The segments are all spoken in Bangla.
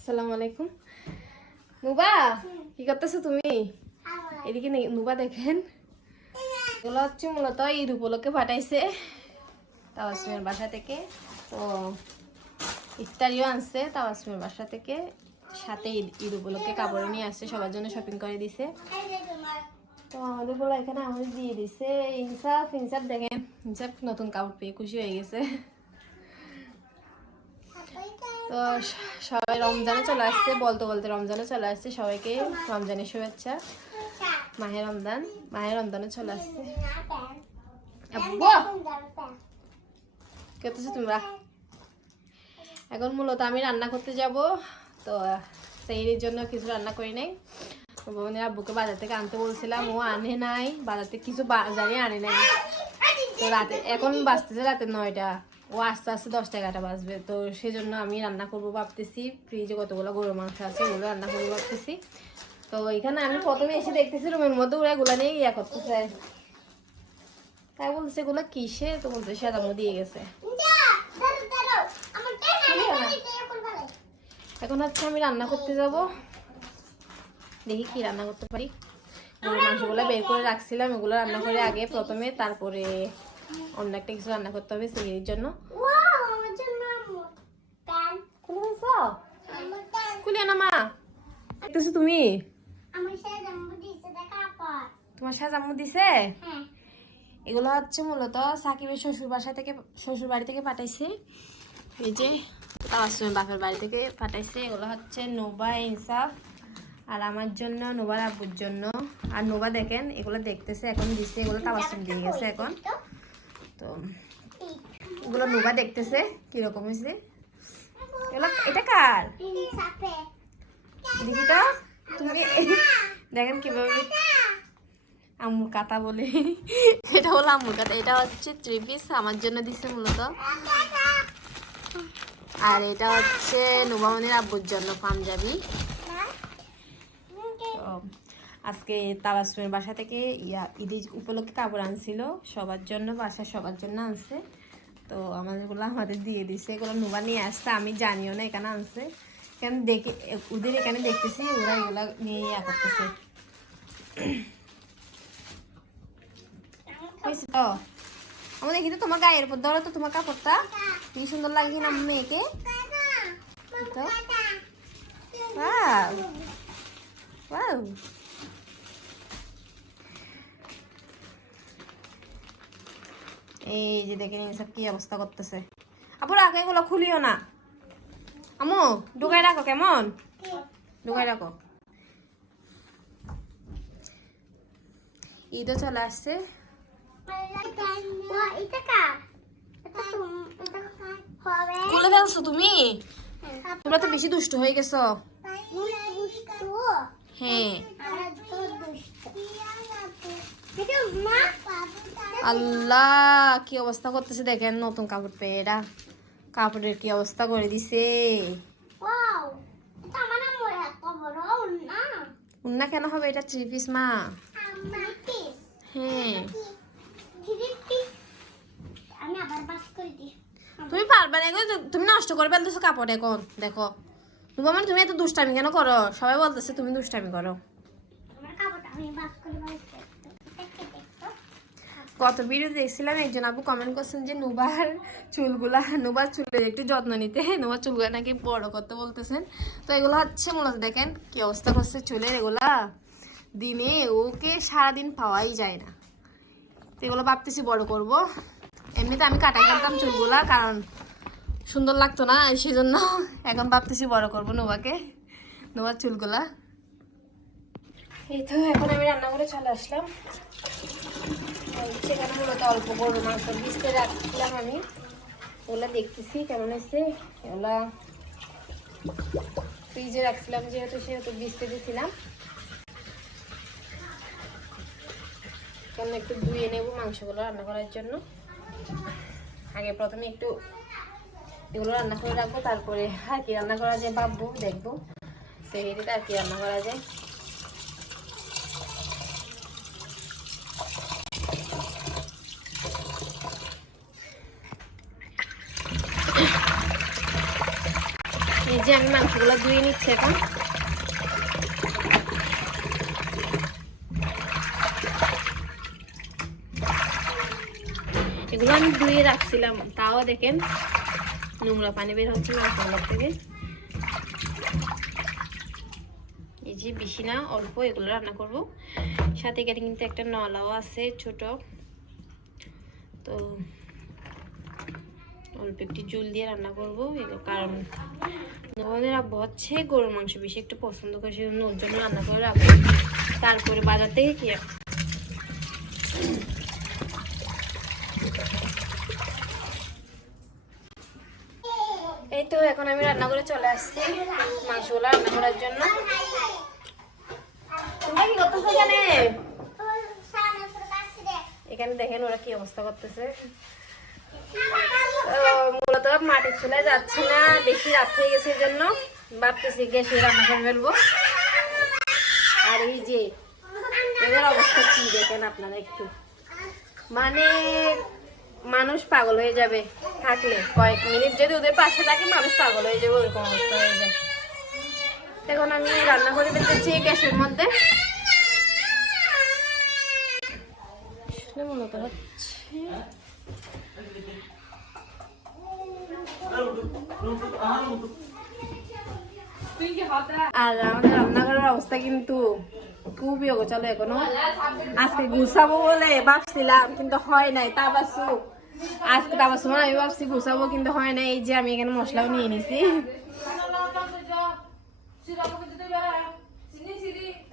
আসসালামু আলাইকুম। নুবা, কি করতেছো তুমি? এদিকে নুবা দেখেন, এগুলো হচ্ছে মূলত ঈদ উপলক্ষে পাঠাইছে তাওয়াসমিনের বাসা থেকে। তো ইফতারিও আনছে তাওয়াসমিনের বাসা থেকে, সাথে ঈদ উপলক্ষে কাপড় নিয়ে আসছে, সবার জন্য শপিং করে দিছে। তো আমাদের বলে এখানে আমাদের দিয়ে দিছে। ইনসাফ দেখেন, ইনসাফ নতুন কাপড় পেয়ে খুশি হয়ে গেছে। তো সবাই রমজানে চলে আসছে, বলতে বলতে রমজানে চলে আসছে। সবাইকে রমজানের শুভেচ্ছা। মাহে রমজানে চলে আসছে। কেতেছো তোমরা? এখন মূলত আমি রান্না করতে যাব। তো সেই জন্য কিছু রান্না করি নাই। বোনের আব্বুকে বাজার থেকে আনতে বলছিলাম, ও আনে নাই, বাজার থেকে কিছু বাজারে আনে নাই। তো রাতে এখন বাজতেছে রাতে 9টা, ও আস্তে আস্তে 10টা-11টা বাজবে। তো সেই জন্য আমি রান্না করবো ভাবতেছি। ফ্রিজে কতগুলো গরুর মাংস আছে, ওগুলো রান্না করবো ভাবতেছি। তো এখানে আমি প্রথমে এসে দেখতেছি রুমের মধ্যে ওরা এগুলো নিয়ে ইয়া করতেছে। তাই বলছে এগুলো কিসে? তো বলছে সেদামো দিয়ে গেছে। এখন হচ্ছে আমি রান্না করতে যাব, দেখি কি রান্না করতে পারি। গরুর মাংসগুলো বের করে রাখছিলাম, এগুলো রান্না করে আগে প্রথমে, তারপরে অন্য একটা কিছু রান্না করতে হবে সেলির জন্য। খুলিয়া না মা, দেখতেছো তুমি? তোমার সাজাম্মু দিছে। এগুলো হচ্ছে মূলত সাকিবের শ্বশুর বাড়ি থেকে পাঠাইছে। এই যে তাওয়াসমিনের বাপের বাড়ি থেকে পাঠাইছে। এগুলো হচ্ছে নোবা, ইনসাফ আর আমার জন্য, নোবার আব্বুর জন্য। আর নোবা দেখেন এগুলো দেখতেছে, এখন দিচ্ছে। এগুলো তাওয়াসমিন দিয়ে গেছে এখন। তো এগুলো নোবা দেখতেছে কিরকম হয়েছে। এগুলো এটা কার? দেখি তো তুমি দেখেন কিভাবে আম্মুর কাতা বলে। এটা হলো আম্মুর কাতা। এটা হচ্ছে 3 পিস আমার জন্য দিচ্ছে মূলত। আর এটা হচ্ছে নোবামনির আব্বুর জন্য পাঞ্জাবি। আজকে তাওয়াসমিনের বাসা থেকে ঈদ উপলক্ষে কাপড় আনছিল সবার জন্য, বাসার সবার জন্য আনছে। তো আমাদেরগুলো আমাদের দিয়ে দিছে। এগুলো নোবা নিয়ে আসছে, আমি জানিও না এখানে আনছে। কেন দেখে ওদের এখানে দেখতেছি ওরা এগুলা নিয়ে ইয়া করতেছে। তো আমি দেখি তো তোমার গায়ের উপর ধরো তো, তোমার কাপড়টা কি সুন্দর লাগে না মেয়েকে। তো এই যে দেখেন সব কি অবস্থা করতেছে। আপুর আগে এগুলো খুলিও না, আমু ঢুকাই রাখো, কেমন ঢুকাই রাখো। ঈদও চলে আসছে। খুলে ফেলছো তুমি? তোমরা তো বেশি দুষ্ট হয়ে গেছো। হ্যাঁ, আল্লাহ কি অবস্থা করতেছে দেখেন। নতুন কাপড় পেয়ে এরা কাপড়ের কি অবস্থা করে দিছে। উন্না কেন হবে? এটা 3 পিস মা। হ্যাঁ, তুমি পারবে না, তুমি নষ্ট করে ফেলতেছো কাপড়। এখন দেখো তুমি তুমি এত দুষ্টামি কেন করো? সবাই বলতেছে তুমি দুষ্টামি করো। কত ভিডিও দেখছিলাম, একজন আপু কমেন্ট করছেন যে নুবার চুলের একটু যত্ন নিতে, নুবার চুলগুলা নাকি বড় করতে বলতেছেন। তো এগুলো হচ্ছে মূলত দেখেন কি অবস্থা করছে চুলের। এগুলা দিনে ওকে সারাদিন পাওয়াই যায় না। তো এগুলো ভাবতেছি বড় করব। এমনিতে আমি কাটাই ফেলতাম চুলগুলা, কারণ সুন্দর লাগতো না, সেই জন্য এখন ভাবতেছি বড় করবো নোবার চুলগুলা। এই তো এখন আমি রান্না করে চলে আসলাম। সেখানে মূলত অল্প গরুর মাংস ভিজতে রাখছিলাম আমি, ওগুলা দেখতেছি কেমন হয়েছে। ওগুলা ফ্রিজে রাখছিলাম সেহেতু ভিজতে দিয়েছিলাম। কেন একটু ধুয়ে নেব মাংসগুলো রান্না করার জন্য। আগে প্রথমে একটু এগুলো রান্না করে রাখবো, তারপরে আর কি রান্না করা যায় ভাববো, দেখবো সেটা আর কি রান্না করা যায়। এই যে আমি মাংসগুলো ধুয়ে নিচ্ছি এখন। এগুলো আমি ধুয়ে রাখছিলাম, তাও দেখেন নোংরা পানি বের হচ্ছে মাংসগুলোর থেকে। এই যে বেশি না, অল্প এগুলো রান্না করব। সাথে এখানে কিন্তু একটা নলাও আছে ছোট, তো অল্প একটু জল দিয়ে রান্না করবো এগুলো, কারণ আমাদের আব্বু হচ্ছে গরুর মাংস বেশি একটু পছন্দ করে, সেজন্য ওর জন্য রান্না করে রাখবো। তারপরে বাজার থেকে কি এই তো এখন আমি রান্না করে চলে আসছি মাংসগুলো রান্না করার জন্য। তোমরা কি করতেছো এখানে? এখানে দেখেন ওরা কি অবস্থা করতেছে। মূলত মাটির চুলায় যাচ্ছি না, বেশি রাত হয়ে গেছে, এই জন্য ভাবতেছি গ্যাসে রান্না করে ফেলবো। আর এই যে এদের অবস্থা কি দেখেন আপনারা একটু, মানে মানুষ পাগল হয়ে যাবে থাকলে, কয়েক মিনিট যদি ওদের পাশে থাকে মানুষ পাগল হয়ে যাবে, ওরকম অবস্থা হয়ে যায়। এখন আমি রান্না করে ফেলতেছি গ্যাসের মধ্যে। মূলত হচ্ছে আর আমাদের রান্নাঘরের অবস্থা কিন্তু খুবই অগোছালো এখনো। আজকে গুছাবো বলে ভাবছিলাম, কিন্তু হয় নাই। তাবাসু আজকে তাবাসু মানে আমি ভাবছি গুছাবো, কিন্তু হয় নাই। এই যে আমি এখানে মশলাও নিয়ে নিছি,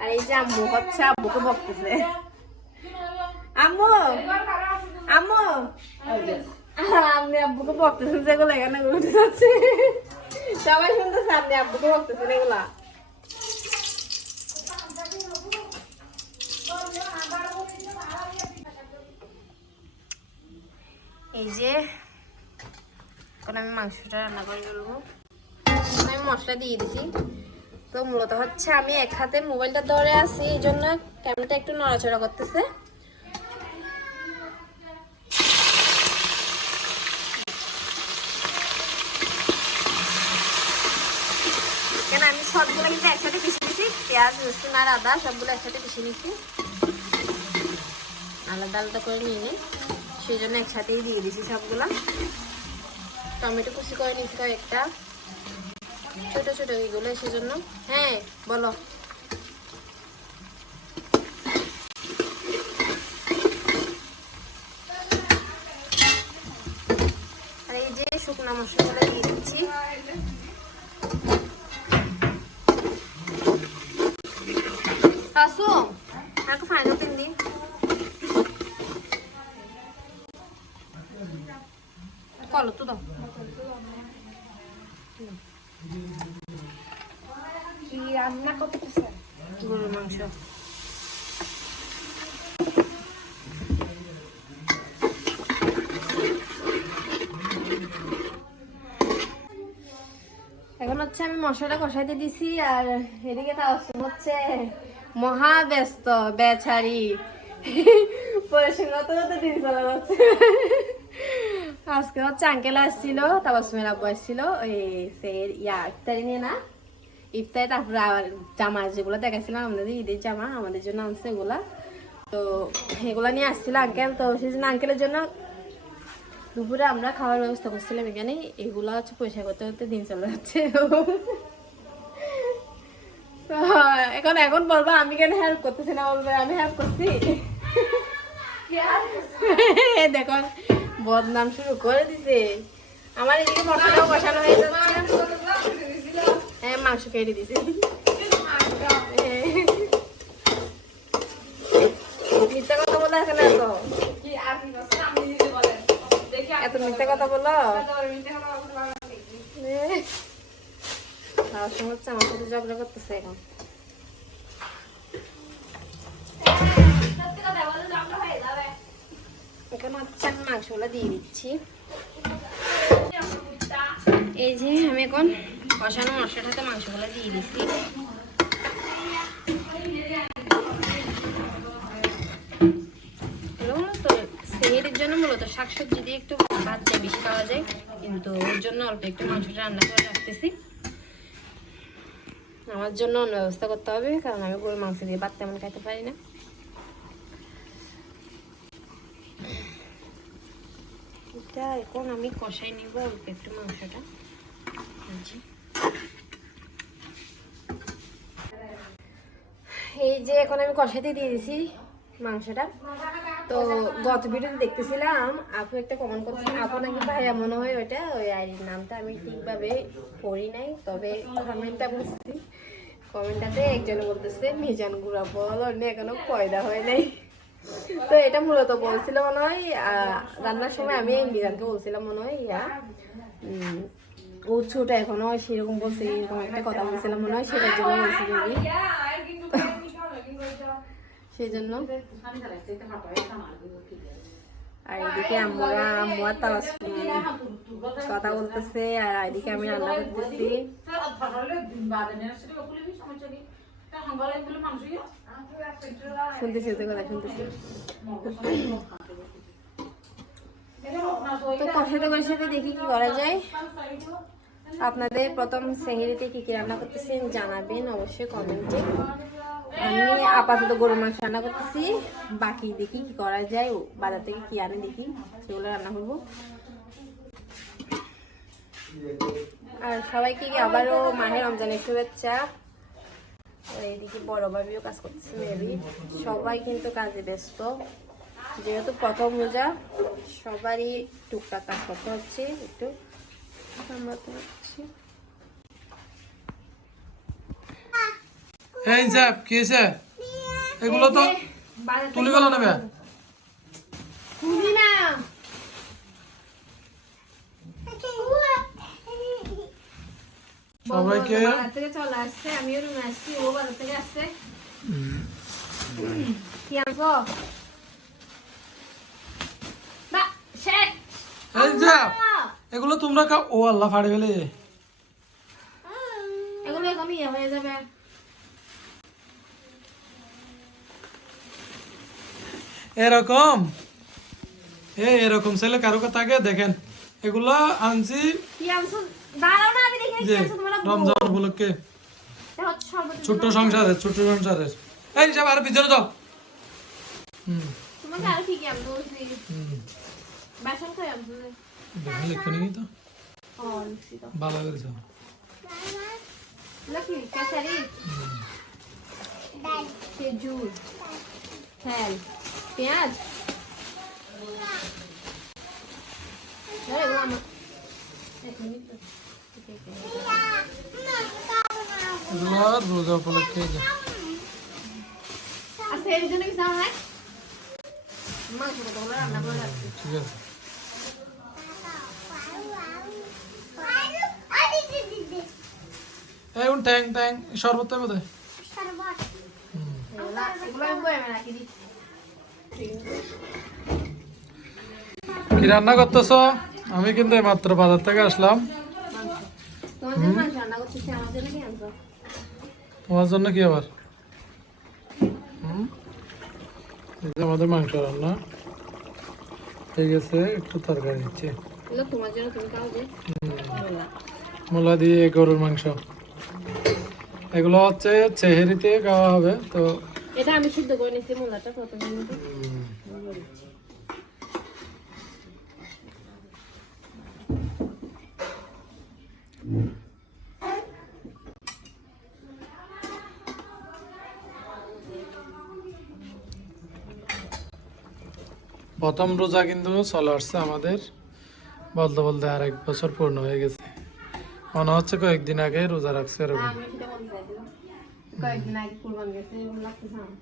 আর এই যে আম্মু হচ্ছে আব্বুকে বকতেছে। আম্মু আম্মু আপনি আব্বুকে বকতেছেন যেগুলো এখানে ঘুরতে যাচ্ছে, সবাই শুনতেছে আপনি আব্বুকে বকতেছেন এগুলা। এই যে এখন আমি মাংসটা রান্না করে ফেলবো। আমি মশলা দিয়ে দিছি। তো মূলত হচ্ছে আমি এক হাতে মোবাইলটা ধরে আছি, এই জন্য ক্যামেরাটা একটু নড়াচড়া করতেছে। কেন আমি সবগুলো কিন্তু একসাথে পিষে নিচ্ছি, পেঁয়াজ রসুন আর আদা সবগুলো একসাথে পিষে নিচ্ছি, আলাদা আলাদা করে নিয়ে নিই, সেই জন্য একসাথেই দিয়ে দিছি সবগুলো। টমেটো কুচি করে নিচ্ছি কয়েকটা, ছোট ছোট এগুলো, সেজন্য। হ্যাঁ বলো। আর এই যে শুকনো মশলাগুলো দিয়ে দিচ্ছি। আসো aku final tinggi kalau tuh dong iya anak kok bisa gulung mangsho এখন হচ্ছে আমি মশলাটা কষাইতে দিছি, আর এদিকে তাওসুম হচ্ছে মহা ব্যস্ত বেচারি, পড়াশোনা তো দিন চলে যাচ্ছে। আজকে হচ্ছে আঙ্কেল আসছিল, তাওসুমের আব্বু আসছিল, ওই ইফতারি নিয়ে না, ইফতারি তারপরে আবার জামা যেগুলো দেখাচ্ছিলাম আমাদের ঈদের জামা, আমাদের জন্য আনছে এগুলা, তো এগুলা নিয়ে আসছিল আঙ্কেল। তো সেই জন্য আঙ্কেলের জন্য দুপুরে আমরা খাওয়ার ব্যবস্থা করছিলাম এখানে। এগুলো হচ্ছে পয়সা করতে করতে দিন চলে যাচ্ছে। এখন এখন বলবো আমি কেন হেল্প করতেছি না, বলবো আমি হেল্প করছি। দেখুন বদনাম শুরু করে দিছে। আমার এদিকে মশলাটাও বসানো হয়ে যাচ্ছে। হ্যাঁ মাংস কেটে দিছে। মিথ্যা কথা বলে এখানে এত এত মিথ্যা কথা বলো। হচ্ছে আমার সাথে ঝগড়া করতেছে এখন। এখন হচ্ছে আমি মাংসগুলো দিয়ে দিচ্ছি। এই যে আমি এখন কষানো মশলাটাতে মাংসগুলো দিয়ে দিচ্ছি। তো সেহেরির জন্য মূলত শাকসবজি দিয়ে একটু ভাত বেশি খাওয়া যায়, কিন্তু ওর জন্য অল্প একটু মাংসটা রান্না করে রাখতেছি। আমার জন্য অন্য ব্যবস্থা করতে হবে, কারণ আমি গরুর মাংস দিয়ে ভাত তেমন খাইতে পারি না। এটা এখন আমি কষাই নিব অল্প একটু মাংসটা। এই যে এখন আমি কষাইতে দিয়ে দিছি মাংসটা। তো গত ভিডিওতে দেখতেছিলাম আপু একটা কমেন্ট করছে, আপু নাকি ভাইয়া মনে হয় ওইটা, ওই আইডির নামটা আমি ঠিকভাবে পড়ি নাই, তবে কমেন্টটা বুঝছি। কমেন্টটাতে একজনে বলতেছে মিজান গুড়া বল অন্য এখনো পয়দা হয় নাই। তো এটা মূলত বলছিল মনে হয় রান্নার সময় আমি মিজানকে বলছিলাম মনে হয় ও ছোট এখনো সেরকম বলছে, এরকম একটা কথা বলছিলাম মনে হয়, সেটার জন্য বলছি সেই জন্য। আর এদিকে আম্মুয়া তারা কথা বলতেছে, আর এদিকে আমি রান্না করতেছি। শুনতেছি ওদের কথা শুনতেছি। তো কষাতে কষাতে দেখি কি করা যায়। আপনাদের প্রথম সেহরিতে কি কি রান্না করতেছেন জানাবেন অবশ্যই কমেন্টে। আমি আপাতত গরুর মাংস রান্না করতেছি, বাকি দেখি কি করা যায়, বাজার থেকে কি আনে দেখি সেগুলো রান্না করবো। আর সবাইকে আবারও মাহে রমজানের শুভেচ্ছা। এইদিকে বড় ভাবিও কাজ করতেছে, মেবি সবাই কিন্তু কাজে ব্যস্ত, যেহেতু প্রথম রোজা সবারই টুকটাক কাজ করতে হচ্ছে, একটু সামলাতে হচ্ছে। এই স্যার কি হয়েছে? এগুলো তো তুলি গেল নেবে তুলি না, সবাইকে বাজার থেকে চলে আসছে, আমিও রুমে আসছি, ও বাজার থেকে আসছে। কি আনবো বা শেখ? এই যে এগুলো তোমরা খাও। ও আল্লাহ ফাড়ে ফেলে এগুলো এখন ইয়ে হয়ে যাবে। এরকম এরকম ছেলে কারো কথা আগে দেখেন। এগুলো আনছি কি আনছো? দাঁড়াও না, আমি দেখি কি যে আনছো তোমরা। রমজান উপলক্ষে ছোট্ট সংসারের এই সব আর পিছনে যাও। তোমাকে আর কি কি আনছো বলছি? বাসন কই আনছো? দেখে লিখে নিই তো ও লিখছি তো। ভালো করেছো। লকি কাছারি খেজুর, হ্যাঁ পেঁয়াজ, এগুলো রোজা উপলক্ষে আচ্ছা এর জন্য কিছু আমার মাংস কত করে রান্না করে রাখছি। ঠিক আছে। এই ট্যাং ট্যাং শরবত বোধ হয় এগুলো আমি বয়ামে রাখি দিচ্ছি। কি রান্না করতেছ? আমি কিন্তু মাত্র বাজার থেকে আসলাম। তোমার জন্য মাংস রান্না করতেছি, আমার জন্য কি আনছো? তোমার জন্য কি আবার? এই যে আমাদের মাংস রান্না ঠিক আছে, একটু তরকারি দিচ্ছি। এগুলো তোমার জন্য, তুমি খাও যে। মূলা দিয়ে গরুর মাংস, এগুলো হচ্ছে সেহরিতে খাওয়া হবে। তো এটা আমি সিদ্ধ করে নিচ্ছি মূলাটা প্রথমে। প্রথম রোজা কিন্তু চলে আসছে আমাদের, বলতে বলতে আর 1 বছর পূর্ণ হয়ে গেছে। মনে হচ্ছে কয়েকদিন আগে রোজা রাখছে এরকম। আমি সেটা বলতে চাইছিলাম, কয়েকদিন আগে কুরবান গেছে এরকম লাগতেছে আমার।